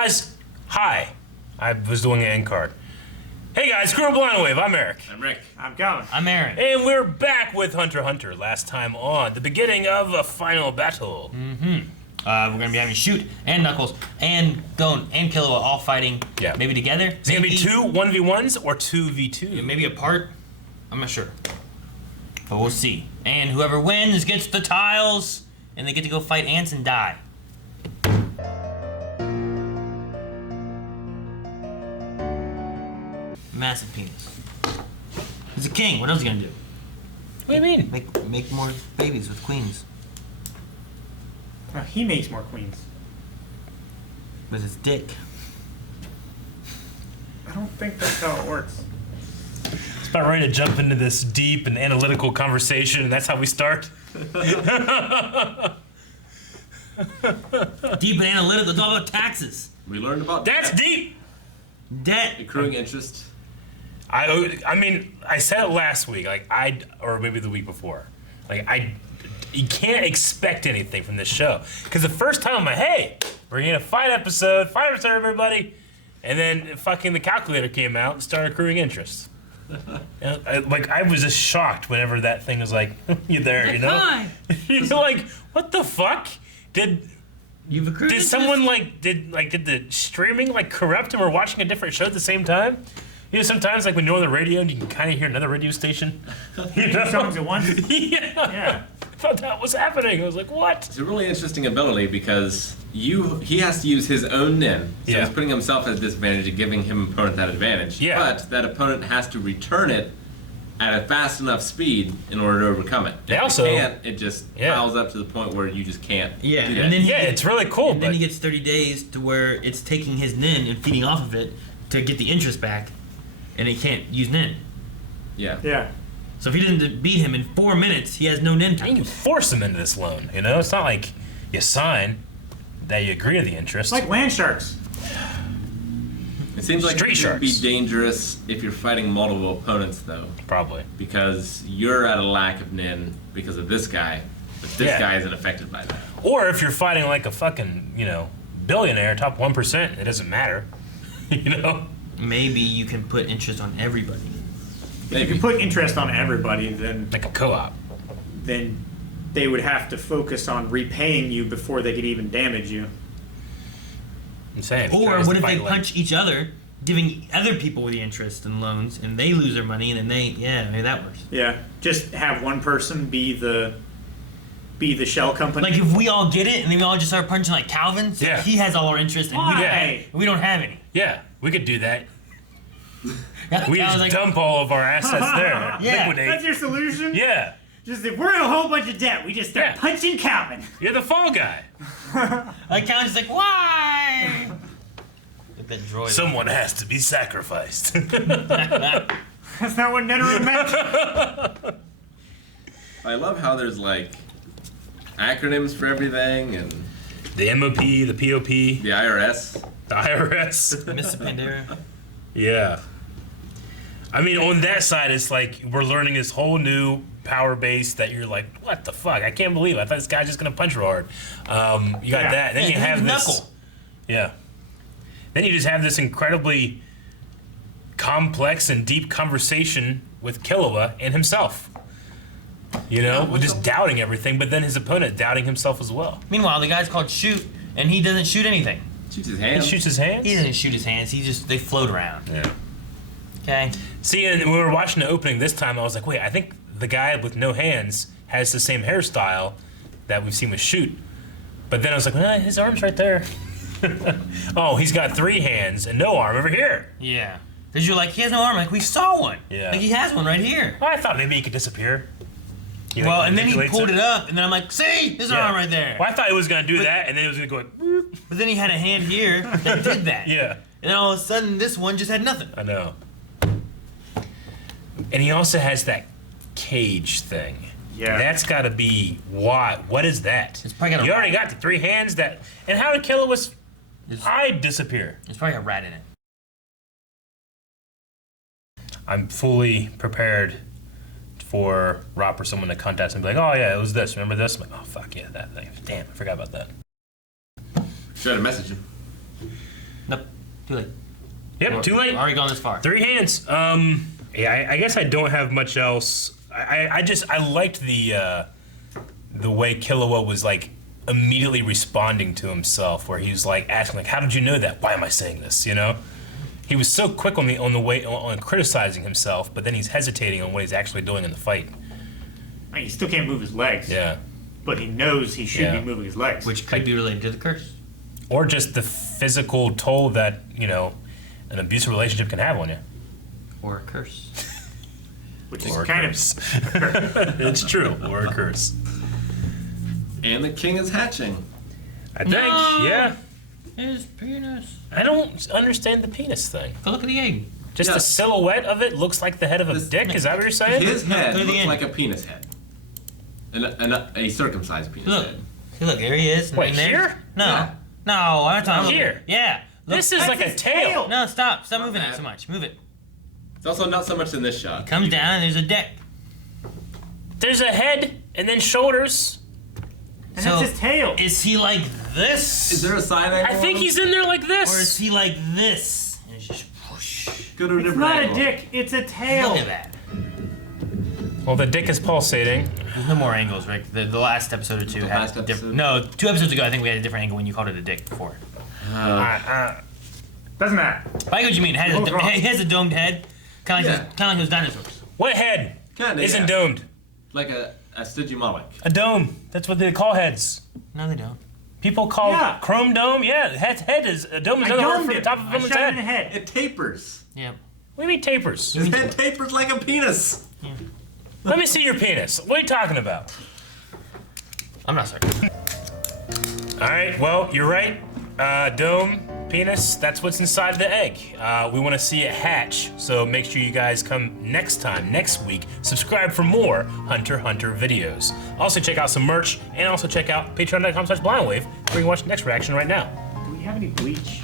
guys, hi. I was doing an end card. Hey guys, Crew Blind Wave, I'm Eric. I'm Rick. I'm Colin. I'm Aaron. And we're back with Hunter x Hunter. Last time on, the beginning of a final battle. We're gonna be having Shoot and Knuckles and Gon and Killua all fighting. Yeah. Maybe together. Is it gonna be 2 1v1s or 2v2? Yeah, maybe apart. I'm not sure. But we'll see. And whoever wins gets the tiles, and they get to go fight ants and die. Massive penis. He's a king. What else is he gonna do? What do you mean? Make more babies with queens. He makes more queens. With his dick. I don't think that's how it works. It's about ready to jump into this deep and analytical conversation, and that's how we start. Deep and analytical. It's all about taxes. We learned about That's deep! Debt. accruing interest. I mean, I said it last week, or maybe the week before. You can't expect anything from this show. Because the first time I'm like, hey, we're getting a fight episode, everybody. And then fucking the calculator came out and started accruing interest. I was just shocked whenever that thing was like, you're there, you know? You're like, what the fuck? Did someone did the streaming corrupt and we're watching a different show at the same time? You know, sometimes when you're on the radio and you can kind of hear another radio station. You know? Songs at once. Yeah. I thought that was happening. I was like, what? It's a really interesting ability because he has to use his own nin, so he's putting himself at a disadvantage and giving him opponent that advantage. Yeah. But that opponent has to return it at a fast enough speed in order to overcome it. They If also you can't, it just piles up to the point where you just can't. Yeah, do that. and then it's really cool. And then he gets 30 days to where it's taking his nin and feeding off of it to get the interest back, and he can't use nin. Yeah. Yeah. So if he doesn't beat him in 4 minutes, he has no nin you time. can force them into this loan. You know, it's not like you sign that you agree to the interest. It's like land sharks. It seems like Street it would be sharks. dangerous if you're fighting multiple opponents, though, Probably. because you're at a lack of nin because of this guy, but this guy isn't affected by that. Or if you're fighting like a fucking, billionaire, top 1%, it doesn't matter. You know? Maybe you can put interest on everybody. If you put interest on everybody, then Like a co-op. they would have to focus on repaying you before they could even damage you. I'm saying. Or what if they punch each other, giving other people the interest and loans, and they lose their money, and then maybe that works. Yeah. Just have one person be the shell company. Like if we all get it, and then we all just start punching like Calvin, so he has all our interest, and Why? we don't have any. Yeah, we could do that. Yeah, We just dump all of our assets there. Yeah. Liquidate. That's your solution? Yeah. Just if we're in a whole bunch of debt, we just start punching Calvin. You're the fall guy. Like Calvin's like, why? Get that droid. Someone has to be sacrificed. That's not what Neteru meant. I love how there's acronyms for everything and The MOP, the POP, the IRS. the IRS. Mr. Pandera. Yeah. I mean, on that side, it's like we're learning this whole new power base that you're like, what the fuck? I can't believe it. I thought this guy's just going to punch real hard. You got that. Then you have this. Knuckle. Yeah. Then you just have this incredibly complex and deep conversation with Killua and himself. You know, with just doubting everything, but then his opponent doubting himself as well. Meanwhile, the guy's called Shoot, and he doesn't shoot anything. Shoots his He hands. shoots his hands? He doesn't shoot his hands. They float around. Yeah. Okay. See, and when we were watching the opening this time, I was like, wait, I think the guy with no hands has the same hairstyle that we've seen with Shoot. But then I was like, his arm's right there. Oh, he's got 3 hands and no arm over here. Yeah. Because you're like, he has no arm. Like, we saw one. Yeah. Like, he has one right here. Well, I thought maybe he could disappear. Well, and then he pulled it up, and then I'm like, see? His arm right there. Well, I thought he was going to do that, and then it was going to go like, whoop. But then he had a hand here that did that. Yeah. And then all of a sudden, this one just had nothing. I know. And he also has that cage thing. Yeah. That's got to be why. What is that? It's probably got a You already rat. got the 3 hands that. And how did Killua's eye disappear? There's probably a rat in it. I'm fully prepared for Rob or someone to contact and be like, oh yeah, it was this. Remember this? I'm like, oh fuck yeah, that thing. Damn, I forgot about that. Should have messaged him. Too late. Yep, too late. Already gone this far. 3 hands. Yeah, I guess I don't have much else. I liked the way Killua was like immediately responding to himself, where he was like asking like, "How did you know that? Why am I saying this?" You know, he was so quick on criticizing himself, but then he's hesitating on what he's actually doing in the fight. He still can't move his legs. Yeah, But he knows he should be moving his legs. Which could be related to the curse. or just the physical toll that an abusive relationship can have on you. Or a curse. Which is Or a kind curse. It's true, or a curse. And the king is hatching. I think, No! yeah. His penis. I don't understand the penis thing. Go look at the egg. Just Yeah. the silhouette of it looks like the head of a dick. Is that what you're saying? His head go to the looks end. like a penis head. A circumcised penis Look. head. Hey, look, there he is. Wait, And there- here? No. Yeah. No, I'm talking Here. Yeah. Look. This is That's like a his tail. tail. No, stop. Stop Not moving bad. it so much. Move it. It's also not so much in this shot. Comes down and there's a deck. There's a head and then shoulders. And So, that's his tail. Is he like this? Is there a side angle? I think he's in there like Or is this. he like this? And it's just whoosh. Go to a It's different not angle. a dick. It's a tail. Look at that. Well, the dick is pulsating. There's no more angles, Rick. The last episode or two The had last a different. episode? No, 2 episodes ago, I think we had a different angle when you called it a dick before. Doesn't matter. I get what you mean. It has, Both wrong. it has a domed head, kind of Yeah. like those dinosaurs. What head Kinda, isn't yeah. domed? Like a Stygimoloch. A dome. That's what they call heads. No, they don't. People call Yeah. chrome dome. Yeah, head is a dome is I another word domed for the it. top of I someone's shot it in the head. head. It tapers. Yeah. What do you mean tapers? His head tapers like a penis. Let me see your penis. What are you talking about? I'm not sorry. All right. Well, you're right. Dome, penis. That's what's inside the egg. We want to see it hatch. So make sure you guys come next week. Subscribe for more Hunter x Hunter videos. Also check out some merch and also check out patreon.com/blindwave where you can watch the next reaction right now. Do we have any bleach?